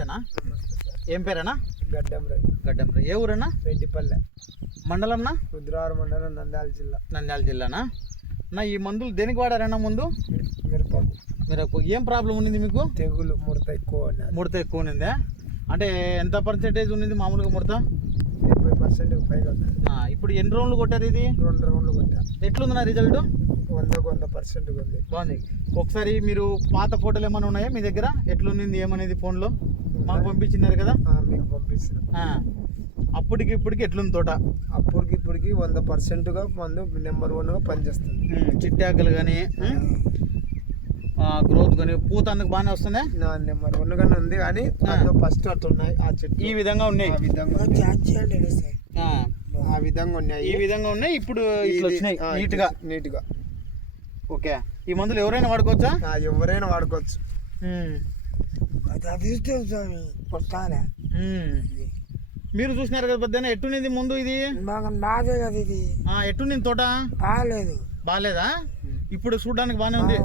నమస్తేనా. ఏం పేరేనా? గడ్డం. ఏ ఊరన్నా? రెడ్డిపల్లె మండలంనా? రుద్రవరం మండలం, నంద్యాల జిల్లా. నా ఈ మందులు దేనికి వాడారన్నా? ముందు మిరపకు ఏం ప్రాబ్లం ఉండింది మీకు? తెగులు, ముడత ఎక్కువ ఉన్నిందా? అంటే ఎంత పర్సెంటేజ్ ఉన్నింది మామూలుగా ముడత? 70% పైగా. ఇప్పుడు ఎన్ని రౌండ్లు కొట్టారు ఇది? 2 రౌండ్లు కొట్టా. ఎట్లుంది నా రిజల్ట్? 100% ఉంది. బాగుంది. ఒకసారి మీరు పాత ఫోటోలు ఏమైనా ఉన్నాయా మీ దగ్గర? ఎట్లుంది ఏమనేది ఫోన్లో మాకు పంపించినారు కదా? మీకు పంపిస్తున్నా. అప్పటికి ఇప్పటికి ఎట్లుంది తోట? అప్పటికి ఇప్పటికి 100%గా మందు నెంబర్ 1గా పనిచేస్తుంది. చిట్టాకులు కానీ గ్రోత్ కానీ పూత అందుకు బాగానే వస్తుంది. నెంబర్ 1గానే ఉంది, కానీ ఫస్ట్ అట్లున్నాయి. ఆ చెట్టు ఈ విధంగా ఉన్నాయి, ఆ విధంగా ఉన్నాయి, ఈ విధంగా ఉన్నాయి. ఇప్పుడు ఇట్లా వచ్చినాయి నీట్గా. ఓకే, ఈ మందులు ఎవరైనా వాడుకోవచ్చా? ఎవరైనా వాడుకోవచ్చు. మీరు చూసినారు కదా పెద్ద, ఎట్టునింది ముందు ఇది? బాగా కదా ఇది. ఎట్టునింది తోట? బాగాలేదా? ఇప్పుడు చూడడానికి బాగానే ఉంది,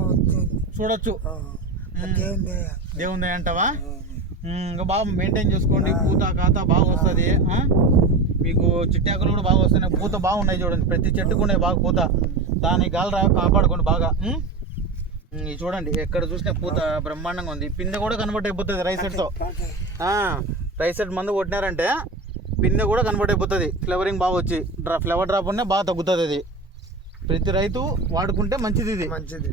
చూడొచ్చు. దేవుంది అంటావా? ఇంకా బాగా మెయింటైన్ చేసుకోండి. పూత కాత బాగా వస్తుంది. మీకు చిట్టాకులు కూడా బాగా వస్తున్నాయి, పూత బాగున్నాయి. చూడండి, ప్రతి చెట్టుకు ఉన్నాయి బాగా పూత. దాన్ని గాలి కాపాడుకోండి బాగా. ఇది చూడండి, ఎక్కడ చూసినా పూత బ్రహ్మాండంగా ఉంది. పిందె కూడా కన్వర్ట్ అయిపోతుంది రైసెట్తో. రైసెట్ మందు కొట్టినారంటే పిందె కూడా కన్వర్ట్ అయిపోతుంది. ఫ్లవరింగ్ బాగా వచ్చి ఫ్లవర్ డ్రాప్ ఉన్నా బాగా తగ్గుతుంది. అది ప్రతి రైతు వాడుకుంటే మంచిది. ఇది మంచిది.